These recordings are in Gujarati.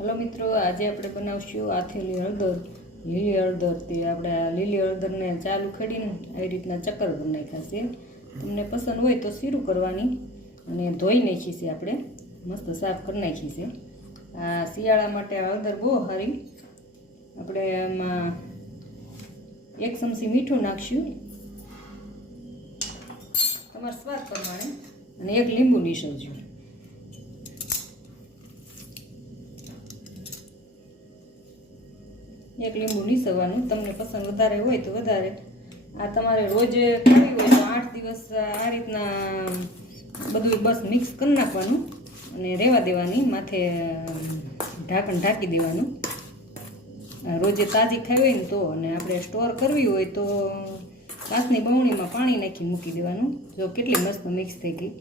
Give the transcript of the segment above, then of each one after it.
हेलो मित्रों, आज આપણે બનાવશું આથેલી હળદર, લીલી હળદર। તે આપણે લીલી હળદરને ચાલુ ખેડીને આવી રીતના ચક્કર કરી નાખ્યા છે। તમને પસંદ હોય તો સીરું કરવાની અને ધોઈ નાખી છે, આપણે મસ્ત સાફ કરી નાખી છે। આ શિયાળા માટે હળદર બહુ સારી। આપણે આમાં 1 ચમચી મીઠું નાખશું તમારા સ્વાદ પ્રમાણે અને 1 લીંબુ નીસળજો। एक લીંબુ નીસવાનું, તમને પસંદ વધારે હોય તો વધારે। આ તમારે રોજ ખાવી હોય તો 8 દિવસ આ રીતના બધું બસ મિક્સ કરી નાખવાનું અને રહેવા દેવાની, માથે ઢાંકણ ઢાંકી દેવાનું। રોજે તાજી ખાવી હોય ને તો, અને આપણે સ્ટોર કરવી હોય તો કાચની બવણીમાં પાણી નાખી મૂકી દેવાનું। જો કેટલી મસ્ત મિક્સ થઈ ગઈ।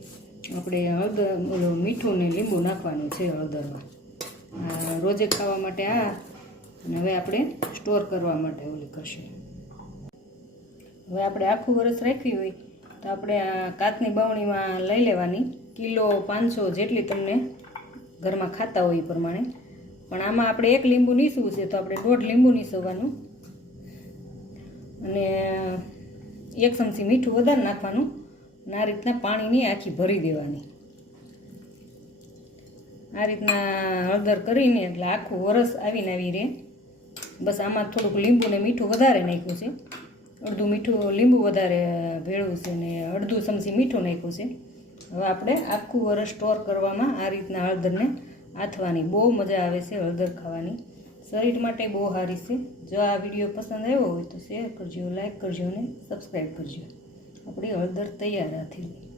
આપણે હળદર મીઠું ને લીંબુ નાખવાનું છે હળદરમાં। રોજે ખાવા માટે આ, અને હવે આપણે સ્ટોર કરવા માટે ઓલી કરશું। હવે આપણે આખું વરસ રાખવી હોય તો આપણે આ કાચની બાવણીમાં લઈ લેવાની, કિલો 500 જેટલી તમને ઘરમાં ખાતા હોય એ પ્રમાણે। પણ આમાં આપણે 1 લીંબુ નીસવું છે તો આપણે 1.5 લીંબુ નીસવવાનું અને 1 ચમચી મીઠું વધારે નાખવાનું અને આ રીતના પાણીની આખી ભરી દેવાની। આ રીતના હળદર કરીને એટલે આખું વરસ આવીને આવી રહે। बस आमा थोड़ुंक લીંબુ ने मीठું વધારે નાખ્યું છે, અડધું મીઠું લીંબુ વધારે ભેળવું છે ને અડધું ચમચી મીઠું નાખ્યું છે। હવે આપણે આખું વરસ સ્ટોર કરવામાં આ રીતના હળદરને આથવાની બહુ મજા આવે છે। હળદર ખાવાની શરીર માટે બહુ સારી છે। જો આ વિડીયો પસંદ આવ્યો હોય તો શેર કરજો, લાઈક કરજો અને સબસ્ક્રાઈબ કરજો। આપણી હળદર તૈયાર આથેલી।